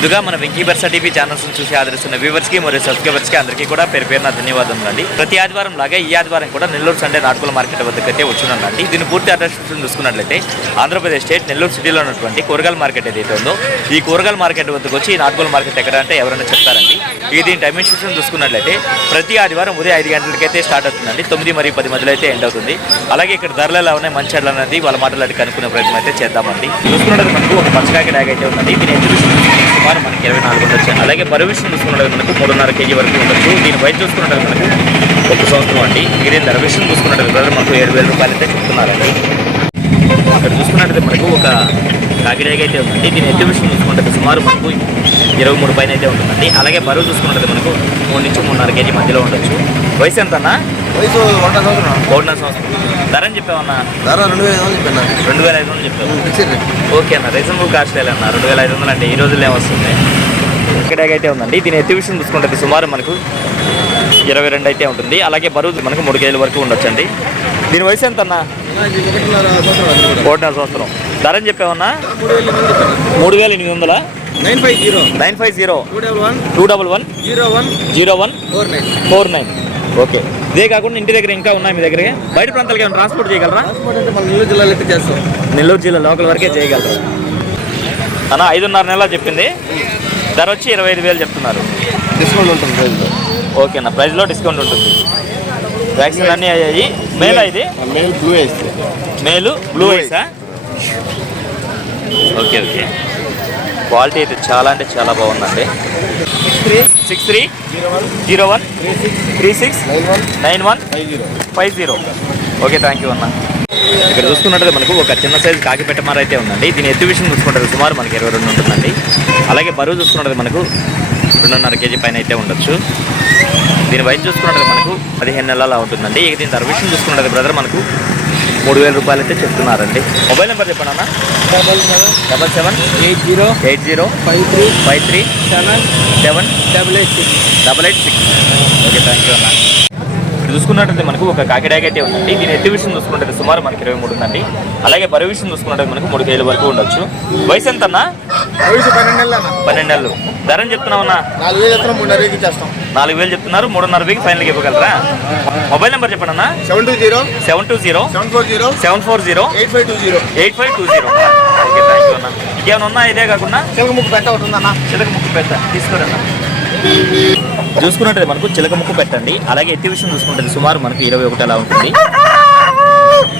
ముందుగా మన Venky బర్సా TV channels చూసి ఆదరిస్తున్న వ్యూవర్స్కి మరియు సబ్స్క్రైబర్స్కి అందరికీ కూడా పేరు నా ధన్యవాదాలు అండి. ప్రతి ఆదివారం లాగా ఈ ఆదివారం కూడా నెల్లూరు సండే నాటుకోల మార్కెట్ వద్దకైతే వచ్చున్నానండి. దీని పూర్తి అడ్రస్ చూసుకున్నట్లయితే ఆంధ్రప్రదేశ్ స్టేట్ నెల్లూరు సిటీలో ఉన్నటువంటి కూరగాయల మార్కెట్ ఏదైతే ఉందో ఈ కూరగాయల మార్కెట్ వద్దకు వచ్చి ఈ నాటుకోల మార్కెట్ ఎక్కడ అంటే ఎవరైనా చెప్తారండి. ఇది దీని టైమింగ్ చూసుకున్నట్లయితే ప్రతి ఆదివారం ఉదయం 5 గంటలకైతే స్టార్ట్ అవుతుందండి. 9 మరియు 10 మధ్యలో అయితే ఎండ్ అవుతుంది. అలాగే ఇక్కడ ధరలు ఎలా ఉన్నాయి మంచి అడ్లు అనేది వాళ్ళ మాటలు అడిగి కనుక్కునే ప్రయత్నం అయితే చేద్దామండి. చూసుకున్నట్టు మనకు ఒక పచ్చకాకి డ్యాగ్ అయితే ఉందండి. దీని సుమారు మనకి 24 ఉండొచ్చు. అలాగే బరువు విషయం చూసుకున్నట్టు మనకు 3.5 కేజీ వరకు ఉండొచ్చు. దీని వయసు చూసుకున్నట్టు మనకు 1 సంవత్సరం అండి. దీని ధర విషయం చూసుకున్నట్టు బ్రదర్ మనకు 7,000 రూపాయలు అయితే చెప్తున్నారండి. ఇక్కడ చూసుకున్నట్లయితే మనకు ఒక కాకిడాగ్ అయితే ఉందండి. దీని ఎత్తు విషయం చూసుకుంటే సుమారు మనకు 23 పైన అయితే ఉంటుందండి. అలాగే బరువు చూసుకున్నట్టు మనకు 3 నుంచి 3.5 కేజీ మధ్యలో ఉండొచ్చు. వయసు ఎంత అన్నా? వయసు 1.5 సంవత్సరం. ధర అని చెప్పావన్నా? ధర 2,500 చెప్పాను. 2,500 చెప్పావు. ఓకే అన్న, రీజనబుల్ కాస్ట్ అన్న. 2,500 అంటే ఈ రోజుల్లో ఏమొస్తుంది. కాకిడాగ్ అయితే ఉందండి. దీని ఎత్తు విషయం చూసుకుంటే సుమారు మనకు 22 అయితే ఉంటుంది. అలాగే బరువు మనకు 3 కేజీల వరకు ఉండొచ్చండి. దీని వయసు ఎంత అన్న? 1.5 సంవత్సరం. ధర అని చెప్పావన్నా? 3,800. 950 211 0149. ఓకే. ఇదే కాకుండా ఇంటి దగ్గర ఇంకా ఉన్నాయి మీ దగ్గర? బయట ప్రాంతాలకి ఏమైనా ట్రాన్స్పోర్ట్ చేయగలరా? నెల్లూరు జిల్లాలో అయితే చేస్తాం. నెల్లూరు జిల్లా లోకల్ వరకే చేయగలరు అన్న. 5.5 నెలల చెప్పింది. ధర వచ్చి 25,000 చెప్తున్నారు. డిస్కౌంట్ ఉంటుంది ప్రైజ్లో. ఓకే అన్న, ప్రైస్లో డిస్కౌంట్ ఉంటుంది. వ్యాక్సిన్ అన్నీ అయ్యాయి. మేలా ఇది? Male blue eyes. Male blue ఐసా? Okay okay. క్వాలిటీ అయితే చాలా అంటే చాలా బాగుందండి. 6301 36 91 50. ఓకే, థ్యాంక్ యూ అన్న. ఇక్కడ చూసుకున్నట్టు మనకు ఒక చిన్న సైజు కాకి పెట్టమార అయితే ఉందండి. దీని ఎత్తు విషయం చూసుకుంటే సుమారు మనకి 22 ఉంటుందండి. అలాగే బరువు చూసుకున్నట్టు మనకు 2.5 కేజీ పైన అయితే ఉండొచ్చు. దీని వయసు చూసుకున్నట్టు మనకు 15 నెలల ఉంటుందండి. ఇక దీని ధర విషయం చూసుకున్నట్టు బ్రదర్ మనకు 3,000 రూపాయలు అయితే చెప్తున్నారండి. మొబైల్ నెంబర్ చెప్పండి అన్న. 7780 53 78886. ఓకే, థ్యాంక్ యూ అన్న. చూసుకున్నట్లయితే మనకు ఒక కాకిడాగ్ అయితే ఉందండి. దీని ఎత్తు విషయం చూసుకుంటే సుమారు మనకి 23 ఉందండి. అలాగే బరువు విషయం చూసుకున్నట్టు మనకు 3 కేజీల వరకు ఉండొచ్చు. వయసు ఎంత అన్న? 12 నెలలు. ధర అని చెప్తున్నామన్నా? 4,000 చేస్తాం. 4,000 చెప్తున్నారు. 3.5 ఫైనల్గా ఇవ్వగలరా? మొబైల్ నెంబర్ చెప్పండి అన్న. 720 740 8520. ఓకే, థ్యాంక్ యూ అన్న. ఇంకేమైనా ఉన్నా? ఇదే కాకుండా చిలక ముక్కు పెట్ట ఉంటుందన్న. చిలక ముక్కు పెట్ట తీసుకోరన్న. చూసుకున్నట్టు మనకు చిలక ముక్కు పెట్టండి. అలాగే ఎత్తి విషయం చూసుకుంటే సుమారు మనకు 21 అలా ఉంటుంది.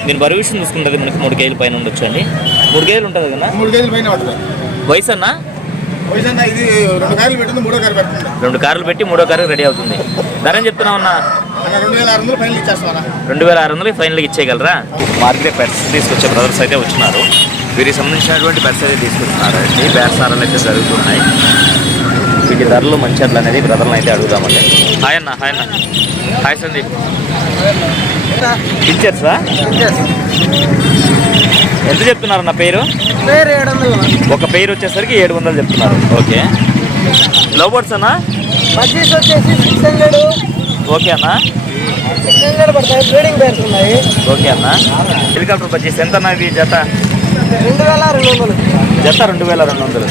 దీని బరువు విషయం చూసుకుంటే మనకు 3 కేజీల పైన ఉండొచ్చు అండి. 3 కేజీలు ఉంటుంది కదా? 3 కేజీల పైన ఉంటుంది. వయసు అన్న? ఇది 2 కార్లు పెట్టింది, 3వ కారు పెడుతుంది. 2 కార్లు పెట్టి 3వ కారు రెడీ అవుతుంది. ధర అని చెప్తున్నామన్నా? 2,600 ఫైనల్ ఇచ్చేస్తామన్నా. 2,600 ఫైనల్గా ఇచ్చేయగలరా? మార్కెట్ పెట్స్ తీసుకొచ్చే బ్రదర్స్ అయితే వచ్చినారు. వీరికి సంబంధించినటువంటి పెట్స్ అయితే తీసుకొస్తున్నారు అండి. బేరసారాలు అయితే జరుగుతున్నాయి. వీటి ధరలు మంచి అట్లా అనేది బ్రదర్లను అయితే అడుగుదామండి. హాయ్ అన్న. హాయ్ సందీప్. టీచర్సా? ఎంత చెప్తున్నారు అన్న పేరు? 700. ఒక పేరు వచ్చేసరికి 700 చెప్తున్నారు. ఓకే. లవ్ బర్డ్స్ అన్నా? బడ్జెట్ వచ్చేసి 600. ఓకే అన్న. 600 పడతాయి. బ్రీడింగ్ పేర్స్ ఉన్నాయి. ఓకే అన్న. హెలికాప్టర్ బడ్జెట్ ఎంత అన్న? ఇది జత 2,200. జత 2,200.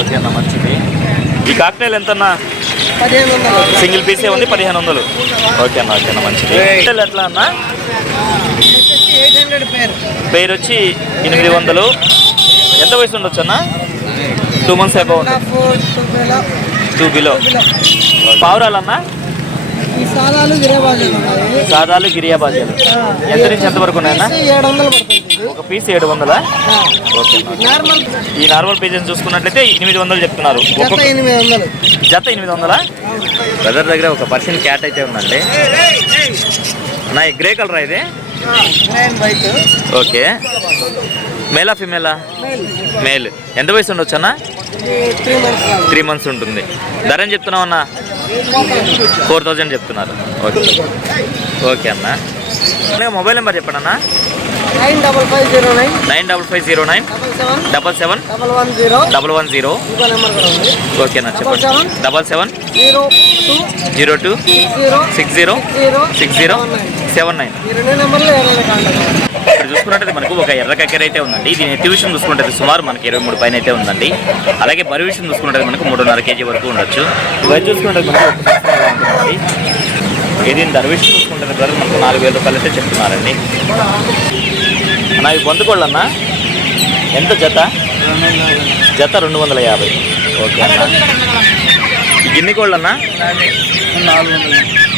ఓకే అన్న, మంచిది. ఈ కాక్టైల్ ఎంత అన్న? 1,500. సింగిల్ పీసే ఉంది, 1,500. ఓకే అన్న, మంచిది. ఎట్లా అన్న? 800 పేరు వచ్చి 800. ఎంత వయసు ఉండొచ్చు అన్న? 2 months అబౌవ్. 2 బిలో. పావురాలన్నా? ఈ సాదాలు గిరియాబాజాలు ఎంత నుంచి ఎంత వరకు ఉన్నాయన్నా? 700 పడుతుంది. ఒక పీస్ 700. ఓకే. ఈ నార్మల్ పీసెస్ చూసుకున్నట్లయితే 800 చెప్తున్నారు. జత 800. బ్రదర్ దగ్గర ఒక పర్షియన్ క్యాట్ అయితే ఉందండి. నా గ్రే కలర్ ఇది? ఓకే. మేలా ఫిమేలా? మేల్. ఎంత వయసు ఉండొచ్చు అన్న? 3 months ఉంటుంది. ధర అని చెప్తున్నావు అన్న? 4,000 చెప్తున్నారు. ఓకే. ఓకే అన్న. మొబైల్ నెంబర్ చెప్పండి అన్న. 95509 77 110. ఓకేనా, చెప్పండి. 77 02 60 60 79. ఇక్కడ చూసుకున్నట్టు మనకు ఒక ఎర్ర కక్కెర అయితే ఉందండి. దీని ఎత్తి విషయం చూసుకుంటే సుమారు మనకి 23 పైన అయితే ఉందండి. అలాగే బరువు విషయం చూసుకుంటే మనకు 3.5 కేజీ వరకు ఉండొచ్చు. ఇవన్నీ చూసుకుంటే మనకు ఒక సంవత్సరం అలా ఉంటుందండి. ఇది ధర విషయం చూసుకుంటే బ్రదర్ మనకు 4,000 రూపాయలు అయితే చెప్తున్నారండి. అన్న ఇవి బొందుకోళ్ళు అన్న ఎంత జత? జత 250. ఓకే అన్న. ఈ గిన్నె కోళ్ళు అన్న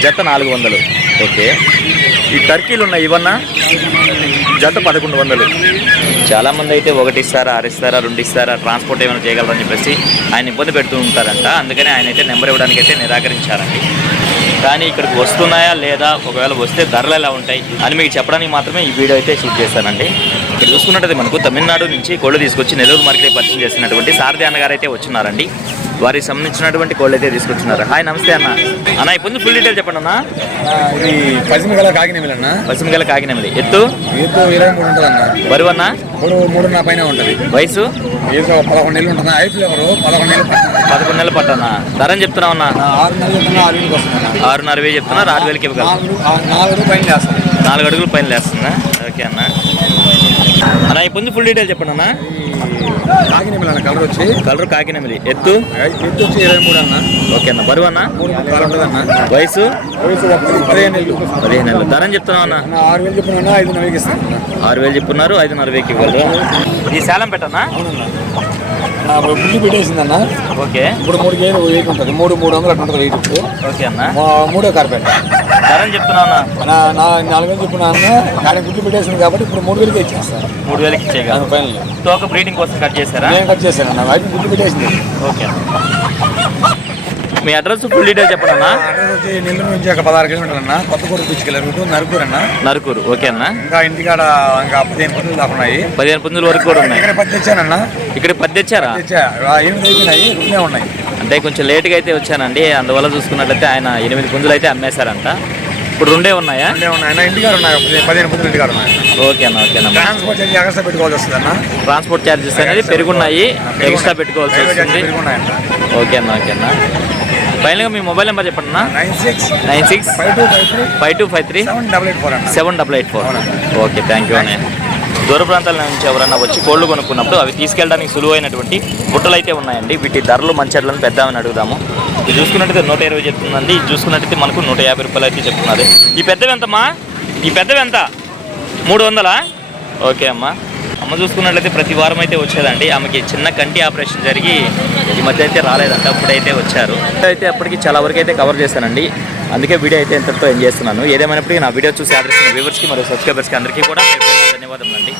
జత 400. ఓకే. ఈ టర్కీలు ఉన్నాయి ఇవన్నా జత 1100. చాలామంది అయితే 1 ఇస్తారా, 6 ఇస్తారా, 2 ఇస్తారా, ట్రాన్స్పోర్ట్ ఏమైనా చేయగలరని చెప్పేసి ఆయన ఇబ్బంది పెడుతూ ఉంటారంట. అందుకని ఆయన అయితే నెంబర్ ఇవ్వడానికి అయితే నిరాకరించారండి. కానీ ఇక్కడికి వస్తున్నాయా లేదా, ఒకవేళ వస్తే ధరలు ఎలా ఉంటాయి అని మీకు చెప్పడానికి మాత్రమే ఈ వీడియో అయితే షూట్ చేశానండి. ఇక్కడ చూసుకున్నట్టయితే మనకు తమిళనాడు నుంచి కోళ్ళు తీసుకొచ్చి నెల్లూరు మార్కెట్ పరిచయం చేసినటువంటి సారథి అన్నగారు అయితే వచ్చినారండి. వారికి సంబంధించినటువంటి కోళ్ళు అయితే తీసుకొచ్చినారు. హాయ్ నమస్తే అన్న. అన్న ఇప్పుడు ఫుల్ డీటెయిల్ చెప్పండి అన్న. ఇది పశ్చిమగల కాకినెమిలి అన్న. పశ్చిమగల కాకినెమిలి. ఎత్తు 23 ఉంటుంది అన్న. బరువు అన్న 3.5 పైన ఉంటుంది. వయసు 11 నెలలు ఉంటుంది. ఐ ఫ్లేవర్ 11 నెలలు 11 నెలలు పట్టనా. ధరని చెప్తున్నావు అన్న 6 నెలలు 6,000 వస్తుంది. 6,500 చెప్తున్నా. 6,000కి ఇవ్వగలరు. 4 అడుగులు పైన లేస్తుంది. 4 అడుగులు పైన లేస్తుందా. ఓకే అన్న. అన్న ఇప్పుడు ఫుల్ డీటెయిల్ చెప్పండి అన్న. కాకినెమిలి అన్న. కలర్ వచ్చి కలర్ కాకినెమిలి. ఎత్తు వచ్చి 23 అన్న. ఓకే అన్న. బరువు అన్న 3.5 ఉంటుంది అన్న. వయసు 15 నెలలు. 15 నెలలు. ధరని చెప్తున్నావు అన్న 6,000 చెప్పిన 5,000 ఇస్తాను. 6,000 చెప్పున్నారు. 5,500కి ఇవ్వగలరు. ఈ శాలం పెట్టన్నా. బుద్ధి పెట్టేసిందన్న. ఓకే. ఇప్పుడు 3 కేజీలు వెయిట్ ఉంటుంది. 300 అట్లా ఉంటుంది వెయిట్. ఓకే అన్న. 3 కార్పెట్. ధరని చెప్తున్నావు అన్న 4,000 చెప్పిన అన్న. కానీ గుడ్లు పెట్టేసింది కాబట్టి ఇప్పుడు 3,000కి ఇచ్చేస్తాను. 3,000కి ఇచ్చేయగలరు. ఫైనల్ తోక బ్రీడింగ్ కోసం కట్ చేశారా? నేను కట్ చేశాను అన్న. వైపు గుడ్లు పెట్టేసింది. ఓకే. మీ అడ్రస్ ఫుల్ డీటెయిల్ చెప్పండి అన్న. అడ్రస్ వచ్చి నెల్లూరు నుంచి ఒక 16 కిలోమీటర్లు అన్న. కొత్తగూడ తీసుకెళ్ళారు. నరుకూరు అన్న. నరుకూరు. ఓకే అన్న. ఇంకా ఇంటికాడ ఇంకా 15 పుంజులు దాకా ఉన్నాయి. 15 పుంజుల వరకు కూడా ఉన్నాయి. ఇక్కడ 10 తెచ్చానన్న. ఇక్కడ 10 తెచ్చారా? 8 అయిపోయినాయి. 2 ఉన్నాయి. అంటే కొంచెం లేట్గా అయితే వచ్చానండి. అందువల్ల చూసుకున్నట్లయితే ఆయన 8 పుంజులు అయితే అమ్మేశారంట. ఇప్పుడు 2 ఉన్నాయా? 2 ఉన్నాయి అన్న. ఇంటికాడ ఉన్నాయి. 15 పుంజులు ఇంటికాడ ఉన్నాయి. ఓకే అన్న. ఓకే అన్న. ట్రాన్స్పోర్ట్ చేసి ఎక్స్ట్రా పెట్టుకోవాల్సి వస్తుంది అన్న. ట్రాన్స్పోర్ట్ ఛార్జెస్ అనేది పెరుగున్నాయి. ఎక్స్ట్రా పెట్టుకోవాల్సి వస్తుంది. పెరుగున్నాయంట. ఓకే అన్న. ఓకే అన్న. ఫైనల్గా మీ మొబైల్ నెంబర్ చెప్పండి అన్న. 96 5253 7884. ఓకే. థ్యాంక్ యూ అన్నయ్య. దూర ప్రాంతాల నుంచి ఎవరన్నా వచ్చి కోళ్ళు కొనుక్కున్నప్పుడు అవి తీసుకెళ్ళడానికి సులువైనటువంటి బుట్టలు అయితే ఉన్నాయండి. వీటి ధరలు మంచెట్లను పెద్దామని అడుగుదాము. ఇది చూసుకున్నట్టయితే 120 చెప్తుందండి. ఇది చూసుకున్నట్టయితే మనకు 150 రూపాయలు అయితే చెప్తున్నారు. ఈ పెద్దవి ఎంతమ్మా? ఈ పెద్దవి ఎంత? 300. ఓకే అమ్మ. అమ్మ చూసుకున్నట్లయితే ప్రతి వారం అయితే వచ్చేదండి. ఆమెకి చిన్న కంటి ఆపరేషన్ జరిగి ఈ మధ్య అయితే రాలేదంట. అప్పుడైతే వచ్చారు. అయితే అప్పటికి చాలా వరకు అయితే కవర్ చేశానండి. అందుకే వీడియో అయితే ఎంతతో ఎంజాయ్ చేస్తున్నాను. ఏదేమైనప్పటికీ నా వీడియో చూసి ఆదరిస్తున్న వ్యూవర్స్కి మరియు సబ్స్క్రైబర్స్కి అందరికీ కూడా ధన్యవాదములు అండి.